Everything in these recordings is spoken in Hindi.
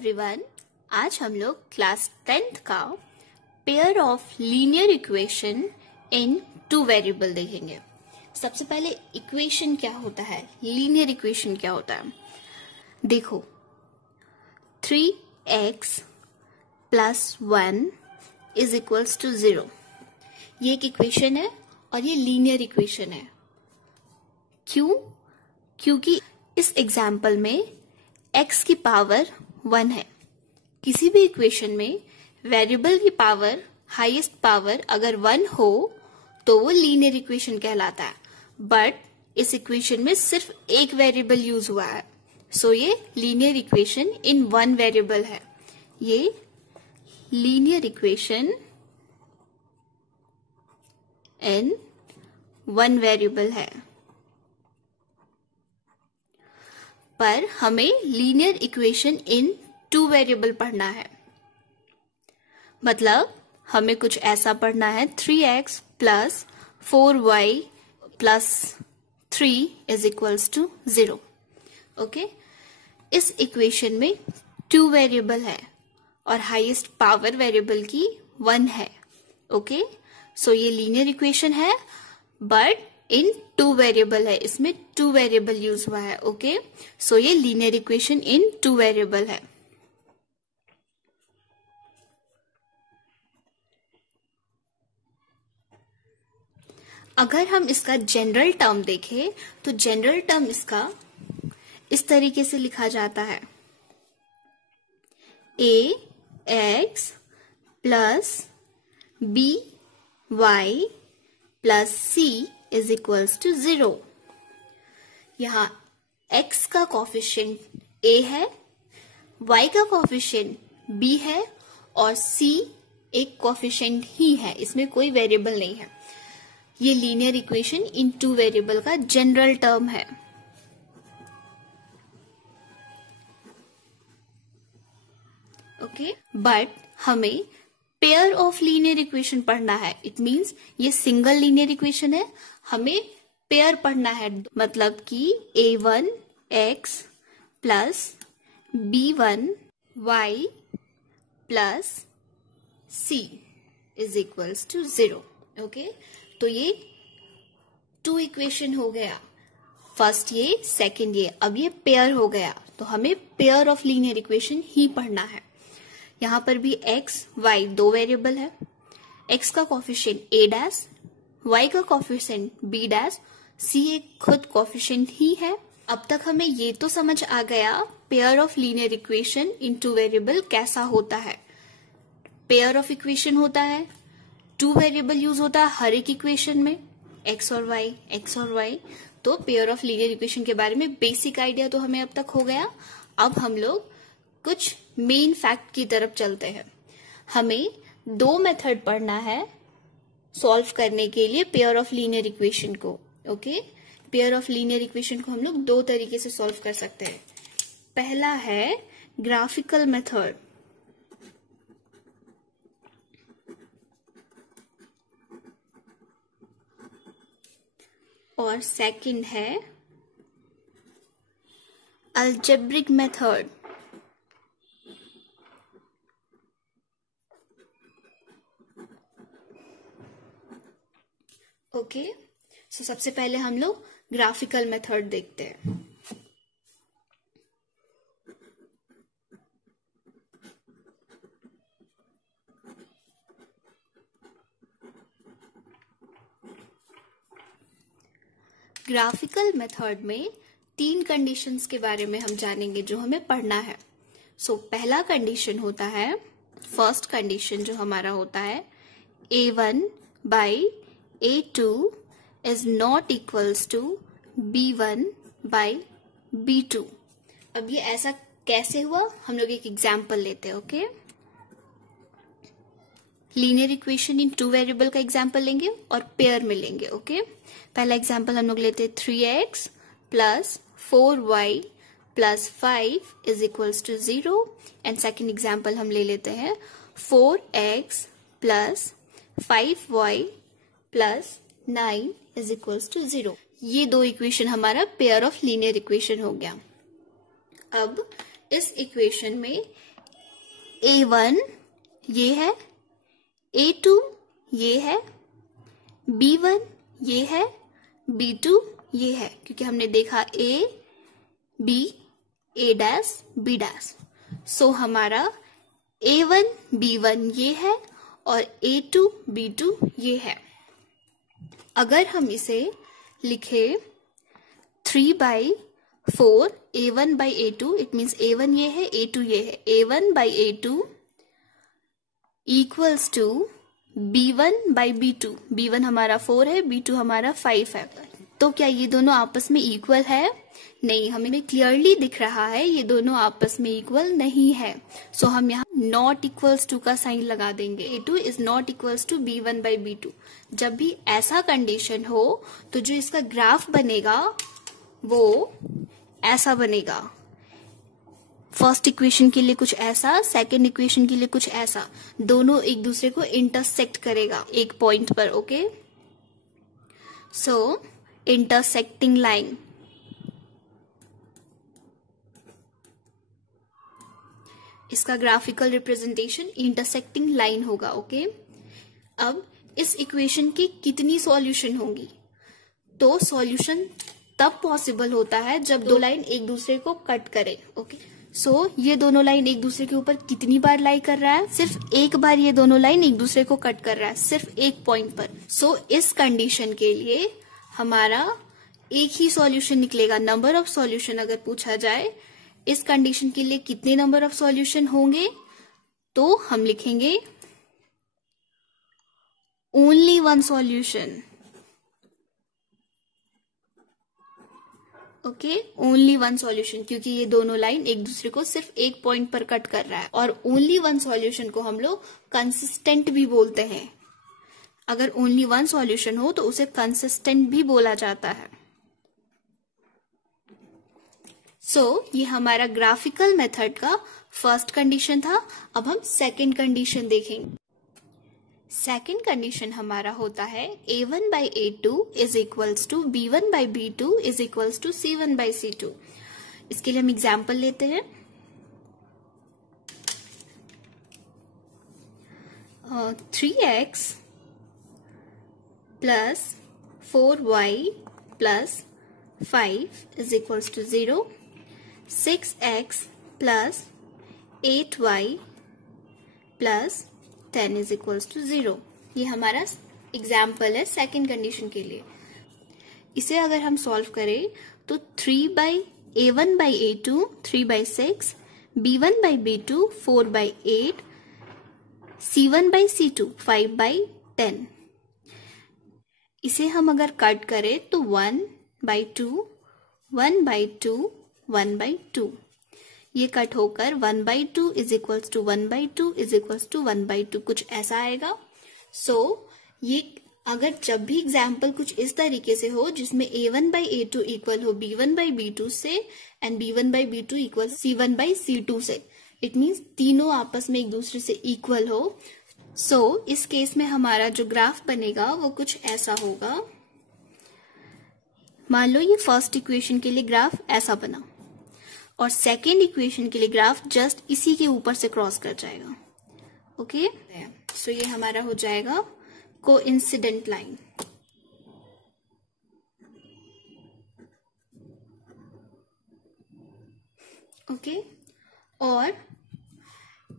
एवरीवन, आज हम लोग क्लास 10th का pair of linear equation in two variable देखेंगे। सबसे पहले इक्वेशन क्या होता है, लीनियर इक्वेशन क्या होता है। देखो 3x plus 1 is equals to 0, ये एक इक्वेशन है और ये लीनियर इक्वेशन है। क्यों? क्योंकि इस एग्जाम्पल में x की पावर 1 है। किसी भी इक्वेशन में वेरिएबल की पावर, हाईएस्ट पावर अगर 1 हो तो वो लीनियर इक्वेशन कहलाता है। बट इस इक्वेशन में सिर्फ एक वेरिएबल यूज हुआ है, सो ये linear equation in one variable है। ये linear equation in one variable है। पर हमें linear equation in two variable पढ़ना है। मतलब हमें कुछ ऐसा पढ़ना है 3x plus 4y plus 3 is equals to 0। Okay, इस इक्वेशन में टू वेरिएबल है और हाईएस्ट पावर वेरिएबल की 1 है। ओके, सो ये लीनियर इक्वेशन है बट इन टू वेरिएबल है, इसमें टू वेरिएबल यूज हुआ है। ओके, सो ये linear equation in two variable है। अगर हम इसका जनरल टर्म देखें तो जनरल टर्म इसका इस तरीके से लिखा जाता है, ax plus by plus c is equals to 0। यहाँ x का कोफिशिएंट a है, y का कोफिशिएंट b है और c एक कोफिशिएंट ही है, इसमें कोई वेरिएबल नहीं है। ये linear equation in two variable का जनरल टर्म है। ओके, बट हमें पेयर ऑफ लीनियर इक्वेशन पढ़ना है। इट मींस ये सिंगल लीनियर इक्वेशन है, हमें पेयर पढ़ना है। मतलब कि a1x plus b1y plus c is equals to 0। Okay, तो ये टू इक्वेशन हो गया, फर्स्ट ये, सेकंड ये। अब ये पेयर हो गया तो हमें पेयर ऑफ लीनियर इक्वेशन ही पढ़ना है। यहां पर भी x, y दो वेरिएबल है। x का कोफिशिएंट a डैश, y का कोफिशिएंट b डैश, c एक खुद कोफिशिएंट ही है। अब तक हमें ये तो समझ आ गया pair of linear equation in two variable कैसा होता है। पेयर ऑफ इक्वेशन होता है, टू वेरिएबल यूज होता है हर एक इक्वेशन में, x और y। तो पेयर ऑफ लीनियर इक्वेशन के बारे में बेसिक आइडिया तो हमें अब तक हो गया। अब हम लोग कुछ मेन फैक्ट की तरफ चलते हैं। हमें दो मेथड पढ़ना है सॉल्व करने के लिए पेयर ऑफ लीनियर इक्वेशन को। Okay, pair of linear equation को हम लोग दो तरीके से सॉल्व कर सकते हैं। पहला है ग्राफिकल मेथड और सेकंड है अलजेब्रिक मेथड। ओके, सो सबसे पहले हम लोग ग्राफिकल मेथड देखते हैं। ग्राफिकल मेथड में तीन कंडीशंस के बारे में हम जानेंगे जो हमें पढ़ना है। सो पहला कंडीशन होता है, फर्स्ट कंडीशन जो हमारा होता है, a1 by a2 is not equals to b1 by b2। अब ये ऐसा कैसे हुआ, हम लोग एक एग्जाम्पल लेते हैं। Okay, linear equation in two variable का एग्जाम्पल लेंगे और पेयर में लेंगे। ओके, पहला एग्जाम्पल हम लोग लेते हैं 3x plus 4y plus 5 is equals to 0 and second example हम ले लेते हैं 4x plus 5y plus 9 is equals to 0। ये दो इक्वेशन हमारा पेयर ऑफ लीनियर इक्वेशन हो गया। अब इस इक्वेशन में A1 ये है, A2 ये है, B1 ये है, B2 ये है, क्योंकि हमने देखा A, B, A dash, B dash. So हमारा A1, B1 ये है और A2, B2 ये है। अगर हम इसे लिखे 3/4 A1/A2, इट मीन्स A1 ये है, A2 ये है, A1/A2 equals to B1/B2। B1 हमारा 4 है, B2 हमारा 5 है। तो क्या ये दोनों आपस में इक्वल है? नहीं, हमें क्लियरली दिख रहा है ये दोनों आपस में इक्वल नहीं है। सो हम यहाँ नॉट इक्वल्स टू का साइन लगा देंगे। A2 is not equals to B1/B2। जब भी ऐसा कंडीशन हो तो जो इसका ग्राफ बनेगा वो ऐसा बनेगा। फर्स्ट इक्वेशन के लिए कुछ ऐसा, सेकेंड इक्वेशन के लिए कुछ ऐसा, दोनों एक दूसरे को इंटरसेक्ट करेगा एक पॉइंट पर। ओके, सो इंटरसेक्टिंग लाइन, इसका ग्राफिकल रिप्रेजेंटेशन इंटरसेक्टिंग लाइन होगा। ओके, अब इस इक्वेशन की कितनी सॉल्यूशन होंगी? तो सॉल्यूशन तब पॉसिबल होता है जब दो लाइन एक दूसरे को कट करे। ओके, सो ये दोनों लाइन एक दूसरे के ऊपर कितनी बार लाई कर रहा है? सिर्फ एक बार ये दोनों लाइन एक दूसरे को कट कर रहा है, सिर्फ एक पॉइंट पर। सो इस कंडीशन के लिए हमारा एक ही सॉल्यूशन निकलेगा। नंबर ऑफ सॉल्यूशन अगर पूछा जाए इस कंडीशन के लिए कितने नंबर ऑफ सॉल्यूशन होंगे, तो हम लिखेंगे only one solution. Okay, only one solution, क्योंकि ये दोनों लाइन एक दूसरे को सिर्फ एक पॉइंट पर कट कर रहा है। और ओनली वन सॉल्यूशन को हम लोग कंसिस्टेंट भी बोलते हैं। अगर ओनली वन सॉल्यूशन हो तो उसे कंसिस्टेंट भी बोला जाता है। सो ये हमारा ग्राफिकल मेथड का फर्स्ट कंडीशन था। अब हम सेकेंड कंडीशन देखेंगे। सेकेंड कंडीशन हमारा होता है A1/A2 is equals to B1/B2 is equals to C1/C2। इसके लिए हम एग्जाम्पल लेते हैं। 3x plus 4y plus 5 is equals to 0, 6x plus 8y plus 10 is equals to 0। ये हमारा एग्जाम्पल है सेकेंड कंडीशन के लिए। इसे अगर हम सॉल्व करें तो 3/A1/A2 3/6, B1/B2 4/8, C1/C2 5/10। इसे हम अगर कट करें तो 1/2, 1/2, 1/2, ये कट होकर 1/2 is equals to 1/2 is equals to 1/2 कुछ ऐसा आएगा। सो ये अगर जब भी एग्जाम्पल कुछ इस तरीके से हो जिसमें A1/A2 इक्वल हो B1/B2 से एंड B1/B2 इक्वल C1/C2 से, इट मीन्स तीनों आपस में एक दूसरे से इक्वल हो। सो इस केस में हमारा जो ग्राफ बनेगा वो कुछ ऐसा होगा। मान लो ये फर्स्ट इक्वेशन के लिए ग्राफ ऐसा बना और सेकेंड इक्वेशन के लिए ग्राफ जस्ट इसी के ऊपर से क्रॉस कर जाएगा। ओके, सो ये हमारा हो जाएगा कोइंसिडेंट लाइन। ओके, और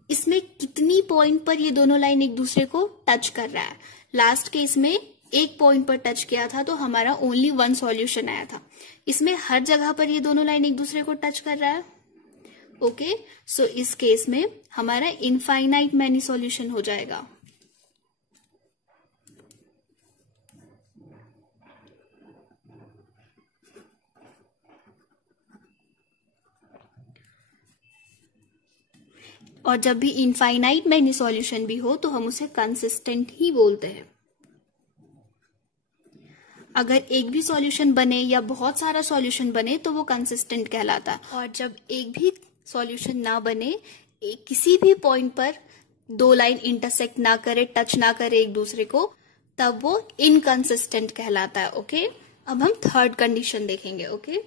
इसमें कितनी पॉइंट पर ये दोनों लाइन एक दूसरे को टच कर रहा है? लास्ट केस में एक पॉइंट पर टच किया था तो हमारा ओनली वन सॉल्यूशन आया था। इसमें हर जगह पर ये दोनों लाइन एक दूसरे को टच कर रहा है। ओके, सो इस केस में हमारा इनफाइनाइट मैनी सॉल्यूशन हो जाएगा। और जब भी इनफाइनाइट मैनी सॉल्यूशन भी हो तो हम उसे कंसिस्टेंट ही बोलते हैं। अगर एक भी सॉल्यूशन बने या बहुत सारा सॉल्यूशन बने तो वो कंसिस्टेंट कहलाता है। और जब एक भी सॉल्यूशन ना बने, किसी भी पॉइंट पर दो लाइन इंटरसेक्ट ना करे, टच ना करे एक दूसरे को, तब वो इनकंसिस्टेंट कहलाता है। ओके, अब हम थर्ड कंडीशन देखेंगे। ओके,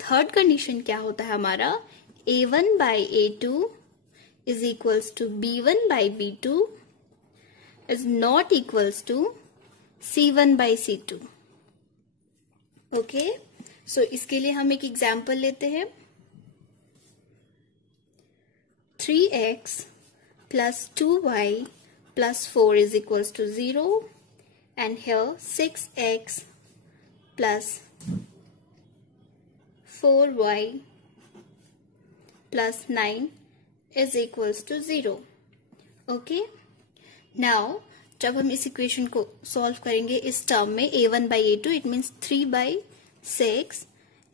थर्ड कंडीशन क्या होता है हमारा? A1/A2 is equals to B1 by B2 is not equals to C1 by C2. Okay, so इसके लिए हम एक एग्जाम्पल लेते हैं. 3x plus 2y plus 4 is equals to 0, and here 6x plus 4y plus 9 is equals to 0. Okay, now जब हम इस इक्वेशन को सॉल्व करेंगे इस टर्म में a1 by a2, it means 3 by 6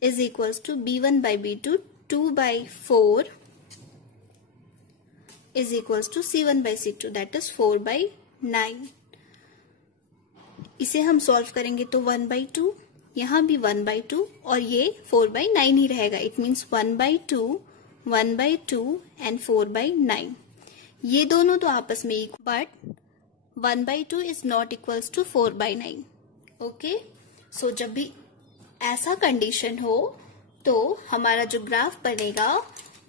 is equals to b1 by b2, 2 by 4 is equals to c1 by c2, that is 4 by 9. इसे हम सॉल्व करेंगे तो 1 by 2, यहाँ भी 1 by 2 और ये 4 by 9 ही रहेगा. It means 1 by 2, 1 by 2 and 4 by 9. ये दोनों तो आपस में equal, but 1 by 2 is not equals to 4 by 9. Okay, so जब भी ऐसा कंडीशन हो तो हमारा जो ग्राफ बनेगा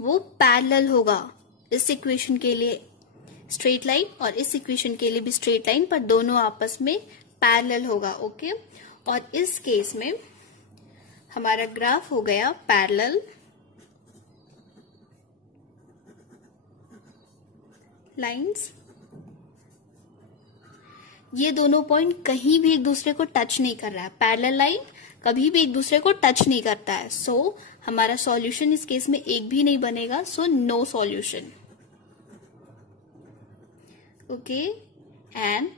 वो पैरेलल होगा. इस इक्वेशन के लिए स्ट्रेट लाइन और इस इक्वेशन के लिए भी स्ट्रेट लाइन, पर दोनों आपस में पैरेलल होगा. ओके, और इस केस में हमारा ग्राफ हो गया पैरेलल लाइंस. ये दोनों पॉइंट कहीं भी एक दूसरे को टच नहीं कर रहा है. पैरेलल लाइन कभी भी एक दूसरे को टच नहीं करता है. सो हमारा सॉल्यूशन इस केस में एक भी नहीं बनेगा. So no solution. Okay, and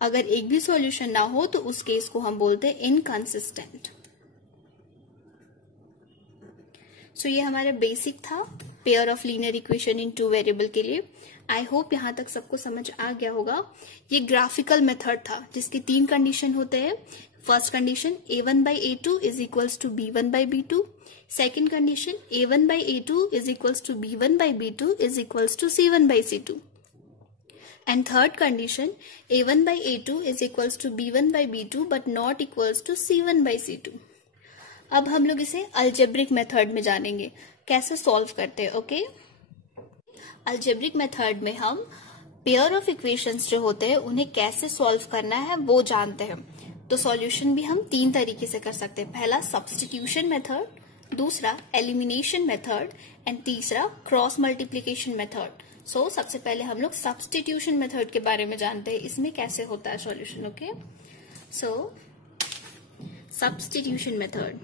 अगर एक भी सॉल्यूशन ना हो तो उस केस को हम बोलते हैं इनकंसिस्टेंट. सो ये हमारा बेसिक था pair of linear equation in 2 variable के लिए. आई होप यहां तक सबको समझ आ गया होगा. ये ग्राफिकल मेथड था जिसके 3 कंडीशन होते हैं. First condition a1 by a2 is equals to b1 by b2. Second condition a1 by a2 is equals to b1 by b2 is equals to c1 by c2. And third condition a1 by a2 is equals to b1 by b2 but not equals to c1 by c2. अब हम लोग इसे अलजेब्रिक मेथड में जानेंगे कैसे सॉल्व करते हैं. ओके, अलजेब्रिक मेथड में हम पेयर ऑफ इक्वेशंस जो होते हैं उन्हें कैसे सॉल्व करना है वो जानते हैं. तो सॉल्यूशन भी हम 3 तरीके से कर सकते हैं. पहला सब्स्टिट्यूशन मेथड, दूसरा एलिमिनेशन मेथड एंड तीसरा क्रॉस मल्टीप्लीकेशन मेथड. सो सबसे पहले हम लोग सब्स्टिट्यूशन मेथड के बारे में जानते हैं, इसमें कैसे होता है सॉल्यूशन. ओके, सो सब्स्टिट्यूशन मेथड.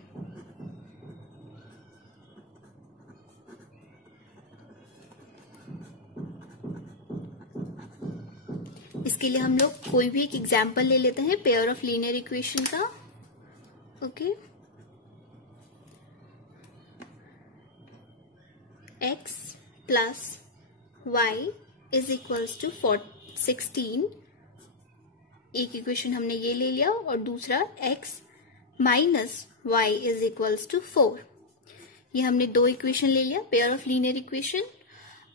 इसके लिए हम लोग कोई भी एक एग्जाम्पल ले लेते हैं पेयर ऑफ लीनियर इक्वेशन का. Okay, x plus y is equals to 16. एक इक्वेशन हमने ये ले लिया और दूसरा x minus y is equals to 4. ये हमने 2 इक्वेशन ले लिया पेयर ऑफ लीनियर इक्वेशन.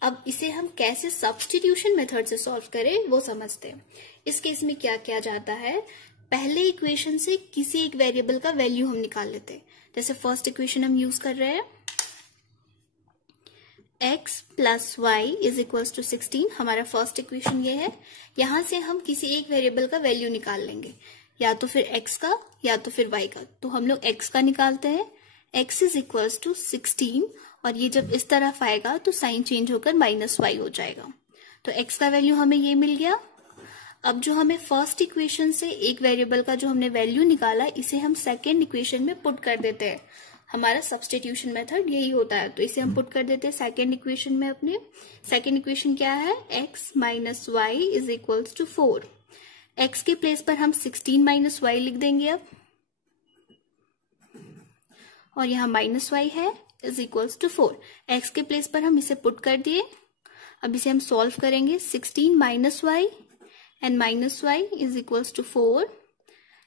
अब इसे हम कैसे सब्स्टिट्यूशन मेथड से सॉल्व करें वो समझते हैं. इस केस में क्या किया जाता है, पहले इक्वेशन से किसी एक वेरिएबल का वैल्यू हम निकाल लेते हैं. जैसे फर्स्ट इक्वेशन हम यूज कर रहे हैं x plus y is equals to 16. हमारा फर्स्ट इक्वेशन ये है. यहां से हम किसी एक वेरिएबल का वैल्यू निकाल लेंगे, या तो फिर x का या तो फिर y का. तो हम लोग x का निकालते हैं. x इज इक्वल्स टू 16 और ये जब इस तरफ आएगा तो साइन चेंज होकर -y हो जाएगा. तो x का वैल्यू हमें ये मिल गया. अब जो हमें फर्स्ट इक्वेशन से एक वेरिएबल का जो हमने वैल्यू निकाला इसे हम सेकेंड इक्वेशन में पुट कर देते हैं. हमारा सब्स्टिट्यूशन मेथड यही होता है. तो इसे हम पुट कर देते हैं सेकेंड इक्वेशन में. अपने सेकेंड इक्वेशन क्या है, x minus y is equals to 4. x के प्लेस पर हम 16 माइनस वाई लिख देंगे अब, और यहाँ माइनस वाई है इज इक्वल्स टू 4. x के प्लेस पर हम इसे पुट कर दिए. अब इसे हम सॉल्व करेंगे. 16 minus y and minus y is equals to 4.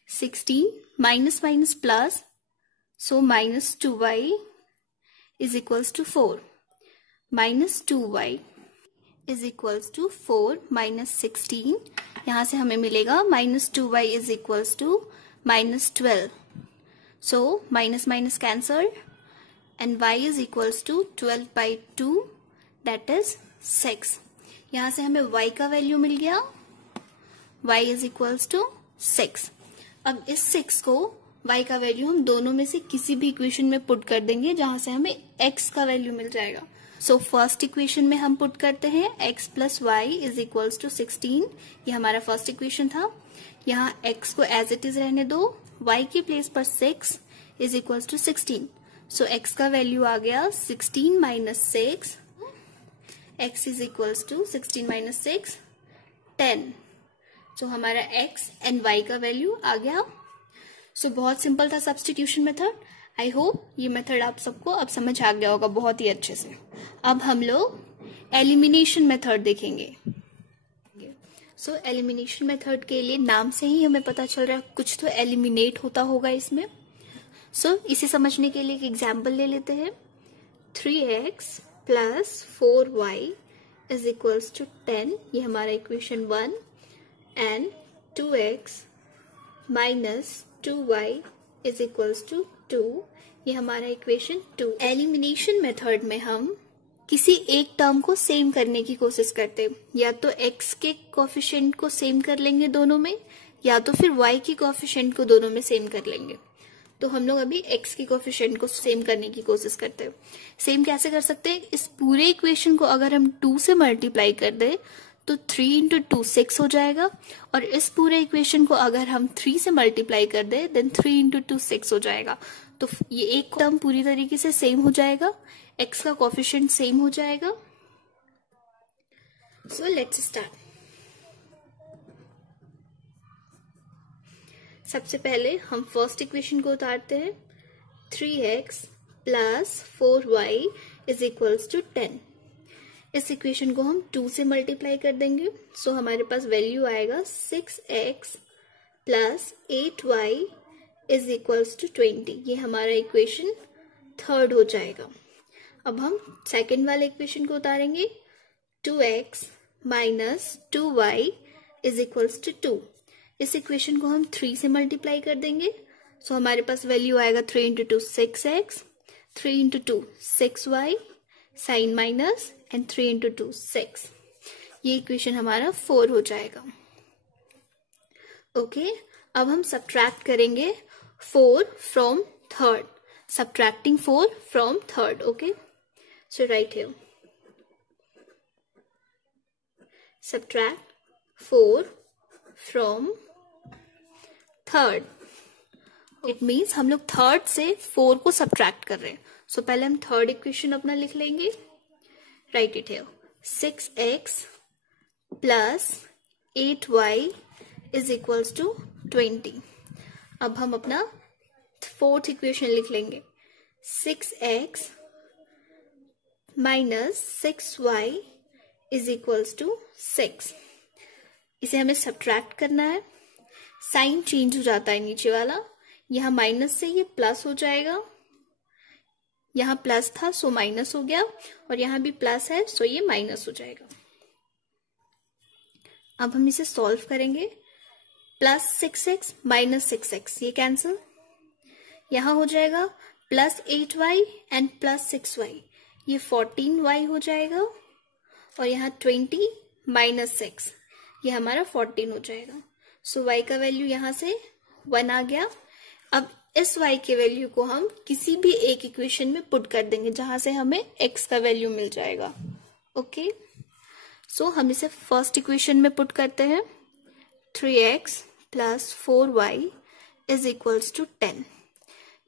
16 minus minus plus, so minus 2y is equals to 4. Minus 2y is equals to 4 minus 16. यहाँ से हमें मिलेगा minus 2y is equals to minus 12. So minus minus cancelled and y is equals to 12 by 2, that is 6। यहां से हमें y का वैल्यू मिल गया, y इज इक्वल्स टू 6। अब इस 6 को y का वैल्यू हम दोनों में से किसी भी इक्वेशन में पुट कर देंगे जहां से हमें x का वैल्यू मिल जाएगा। सो फर्स्ट इक्वेशन में हम पुट करते हैं x plus y is equals to 16। ये हमारा फर्स्ट इक्वेशन था। यहाँ x को एज इट इज रहने दो, y की प्लेस पर 6 is equals to 16। So x का वैल्यू आ गया 16 minus 6, x is equals to 16 minus 6 10। So हमारा x एंड y का वैल्यू आ गया। सो बहुत सिंपल था सब्स्टिट्यूशन मेथड। आई होप ये मेथड आप सबको अब समझ आ गया होगा बहुत ही अच्छे से। अब हम लोग एलिमिनेशन मेथड देखेंगे। सो एलिमिनेशन मेथड के लिए नाम से ही हमें पता चल रहा है कुछ तो एलिमिनेट होता होगा इसमें। सो इसे समझने के लिए एक एग्जाम्पल ले लेते हैं। 3x plus 4y is equals to 10, ये हमारा इक्वेशन 1, and 2x minus 2y is equals to 2, ये हमारा इक्वेशन 2। एलिमिनेशन मेथड में हम किसी एक टर्म को सेम करने की कोशिश करते हैं, या तो x के कोएफिशिएंट को सेम कर लेंगे दोनों में, या तो फिर y के कोएफिशिएंट को दोनों में सेम कर लेंगे। तो हम लोग अभी x के कोएफिशिएंट को सेम करने की कोशिश करते हैं। सेम कैसे कर सकते हैं? इस पूरे इक्वेशन को अगर हम 2 से मल्टीप्लाई कर दे तो 3 इंटू 2 6 हो जाएगा, और इस पूरे इक्वेशन को अगर हम 3 से मल्टीप्लाई कर दे देन 3 इंटू 2 6 हो जाएगा। तो ये एक टर्म पूरी तरीके से सेम हो जाएगा, x का कोएफिशिएंट सेम हो जाएगा। So let's start. सबसे पहले हम फर्स्ट इक्वेशन को उतारते हैं। 3x plus 4y is equals to 10। इस इक्वेशन को हम 2 से मल्टीप्लाई कर देंगे। सो हमारे पास वैल्यू आएगा 6x plus 8y is equals to 20। ये हमारा इक्वेशन थर्ड हो जाएगा। अब हम सेकेंड वाले इक्वेशन को उतारेंगे। 2x minus 2y is equals to 2। इस इक्वेशन को हम 3 से मल्टीप्लाई कर देंगे। सो हमारे पास वैल्यू आएगा 3 into 2 6x, 3 into 2 6y, sign minus, and 3 into 2 6। ये इक्वेशन हमारा 4 हो जाएगा। ओके, अब हम सब्ट्रैक्ट करेंगे 4 from third, subtracting 4 from third. Okay, so right here subtract 4 from third. It means हम लोग थर्ड से 4 को सब्ट्रैक्ट कर रहे हैं। सो पहले हम थर्ड इक्वेशन अपना लिख लेंगे। Write it here 6x plus 8y is equals to 20। अब हम अपना फोर्थ इक्वेशन लिख लेंगे। 6x minus 6y is equals to 6। इसे हमें सब्ट्रैक्ट करना है। साइन चेंज हो जाता है नीचे वाला, यहाँ माइनस से ये प्लस हो जाएगा। यहाँ प्लस था सो माइनस हो गया, और यहाँ भी प्लस है सो ये माइनस हो जाएगा। अब हम इसे सॉल्व करेंगे। प्लस 6x माइनस 6x ये कैंसिल, यहाँ हो जाएगा plus 8y and plus 6y, ये 14y हो जाएगा, और यहाँ 20 माइनस 6 ये हमारा 14 हो जाएगा। सो y का वैल्यू यहाँ से 1 आ गया। अब इस y के वैल्यू को हम किसी भी एक इक्वेशन में पुट कर देंगे जहां से हमें x का वैल्यू मिल जाएगा। ओके, सो हम इसे फर्स्ट इक्वेशन में पुट करते हैं। 3x plus 4y is equals to 10।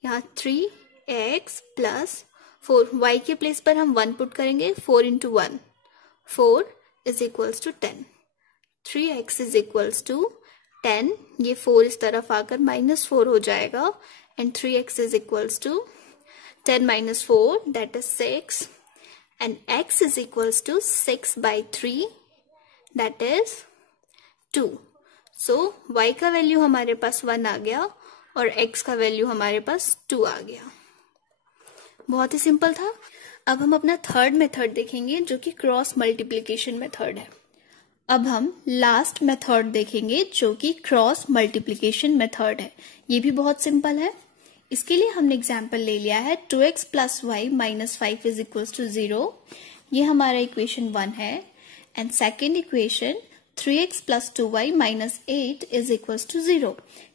यहाँ 3x प्लस 4y के प्लेस पर हम 1 पुट करेंगे। 4 into 1 4 is equals to 10। 3x is equals to 10, ये 4 इस तरफ आकर -4 हो जाएगा, and 3x is equals to 10 minus 4 that is 6, and x is equals to 6/3 that is 2। So y का वैल्यू हमारे पास 1 आ गया और x का वैल्यू हमारे पास 2 आ गया। बहुत ही सिंपल था। अब हम अपना थर्ड मेथड देखेंगे जो कि क्रॉस मल्टीप्लिकेशन मेथड है। अब हम लास्ट मेथड देखेंगे जो कि क्रॉस मल्टीप्लिकेशन मेथड है। ये भी बहुत सिंपल है। इसके लिए हमने एग्जाम्पल ले लिया है 2x plus y minus 5 is equal to 0। ये हमारा इक्वेशन 1 है and second equation 3x + 2y - 8 = 0,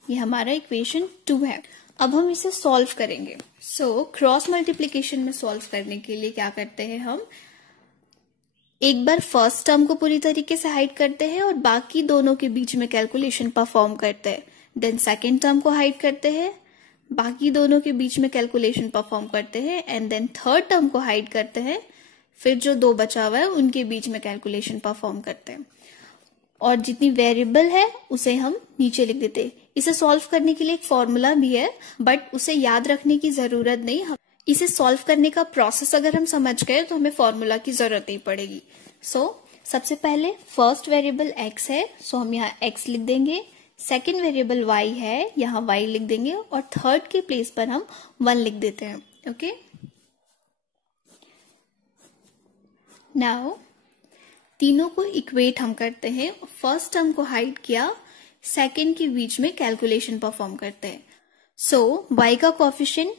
ये हमारा इक्वेशन 2 है। अब हम इसे सॉल्व करेंगे। सो क्रॉस मल्टीप्लिकेशन में सॉल्व करने के लिए क्या करते हैं, हम एक बार फर्स्ट टर्म को पूरी तरीके से हाइड करते हैं और बाकी दोनों के बीच में कैलकुलेशन परफॉर्म करते हैं। देन सेकेंड टर्म को हाइड करते हैं, बाकी दोनों के बीच में कैलकुलेशन परफॉर्म करते हैं एंड देन थर्ड टर्म को हाइड करते हैं, फिर जो 2 बचा हुआ है उनके बीच में कैलकुलेशन परफॉर्म करते हैं और जितनी वेरिएबल है उसे हम नीचे लिख देते हैं। इसे सॉल्व करने के लिए एक फॉर्मूला भी है बट उसे याद रखने की जरूरत नहीं। इसे सॉल्व करने का प्रोसेस अगर हम समझ गए तो हमें फॉर्मूला की जरूरत नहीं पड़ेगी। सबसे पहले फर्स्ट वेरिएबल x है, हम यहाँ x लिख देंगे। सेकेंड वेरिएबल y है, यहाँ y लिख देंगे और थर्ड के प्लेस पर हम 1 लिख देते हैं। ओके, नाउ तीनों को इक्वेट हम करते हैं। फर्स्ट टर्म को हाइड किया, सेकेंड के बीच में कैलकुलेशन परफॉर्म करते हैं। y का कोएफिशिएंट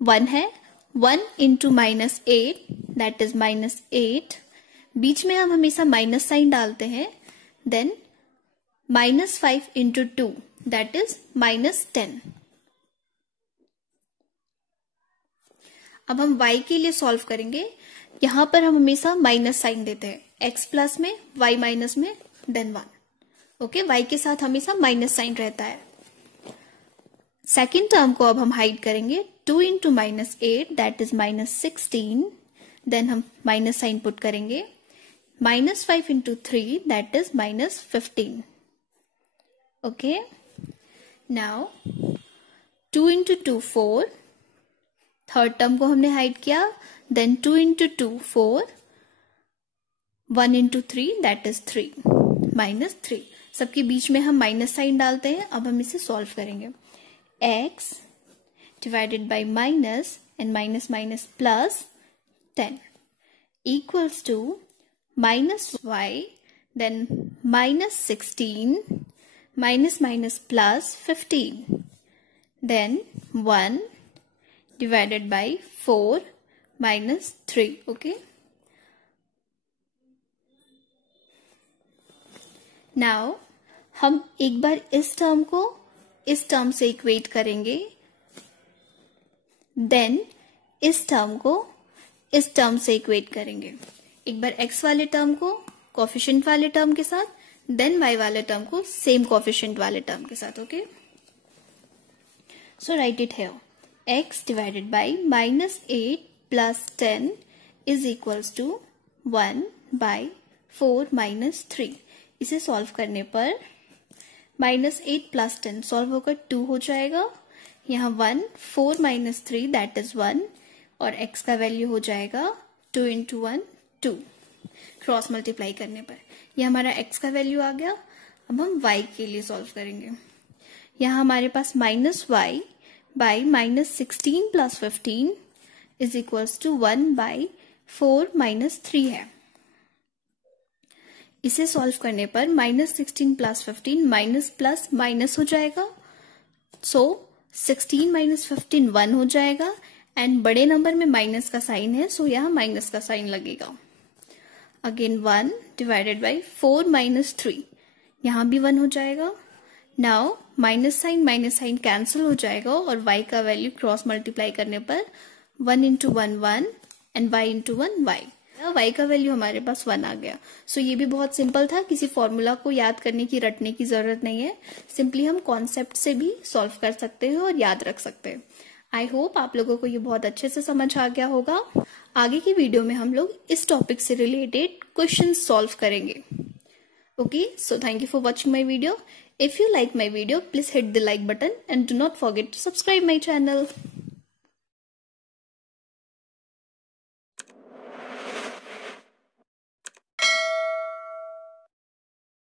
1 है, 1 × -8 दैट इज -8, बीच में हम हमेशा माइनस साइन डालते हैं। Then -5 × 2 that is -10। अब हम y के लिए सॉल्व करेंगे। यहां पर हम हमेशा माइनस साइन देते हैं, x प्लस में y माइनस में देन 1। ओके, y के साथ हमेशा माइनस साइन रहता है। सेकेंड टर्म को अब हम हाइड करेंगे, 2 × -8 दैट इज -16, देन हम माइनस साइन पुट करेंगे। -5 × 3 that is -15। Okay, now 2 × 2 4, third term को हमने हाइड किया। Then 2 × 2 4, 1 × 3 that is 3, -3। सबके बीच में हम माइनस साइन डालते हैं। अब हम इसे सॉल्व करेंगे। x divided by minus and minus minus plus 10 equals to -y, then -16 minus minus plus 15, then 1 divided by 4 -3। Okay, now हम एक बार इस टर्म को इस टर्म से इक्वेट करेंगे, देन इस टर्म को इस टर्म से इक्वेट करेंगे। एक बार x वाले टर्म को कोएफिशिएंट वाले टर्म के साथ, देन y वाले टर्म को सेम कोएफिशिएंट वाले टर्म के साथ। Okay, so write it here, x divided by -8 + 10 is equals to 1/4 -3। इसे सॉल्व करने पर -8 + 10 सॉल्व होकर 2 हो जाएगा। यहाँ 1 4 - 3 दैट इज 1 और x का वैल्यू हो जाएगा 2 × 1 2। क्रॉस मल्टीप्लाई करने पर यह हमारा x का वैल्यू आ गया। अब हम y के लिए सॉल्व करेंगे। यहाँ हमारे पास -y by -16 + 15 is equals to 1/4 -3 है। इसे सॉल्व करने पर -16 + 15 माइनस प्लस माइनस हो जाएगा। 16 - 15 1 हो जाएगा एंड बड़े नंबर में माइनस का साइन है, यहाँ माइनस का साइन लगेगा। अगेन 1 डिवाइडेड बाय 4 -3, यहाँ भी 1 हो जाएगा। नाउ माइनस साइन कैंसिल हो जाएगा और y का वैल्यू क्रॉस मल्टीप्लाई करने पर 1 × 1 1 एंड y × 1 y। y का वैल्यू हमारे पास 1 आ गया। ये भी बहुत सिंपल था, किसी फॉर्मूला को याद करने की रटने की जरूरत नहीं है। सिंपली हम कॉन्सेप्ट से भी सॉल्व कर सकते हैं और याद रख सकते हैं। आई होप आप लोगों को ये बहुत अच्छे से समझ आ गया होगा। आगे की वीडियो में हम लोग इस टॉपिक से रिलेटेड क्वेश्चन सॉल्व करेंगे। Okay, so thank you for watching my video. If you like my video, please hit the like button and do not forget to subscribe my channel.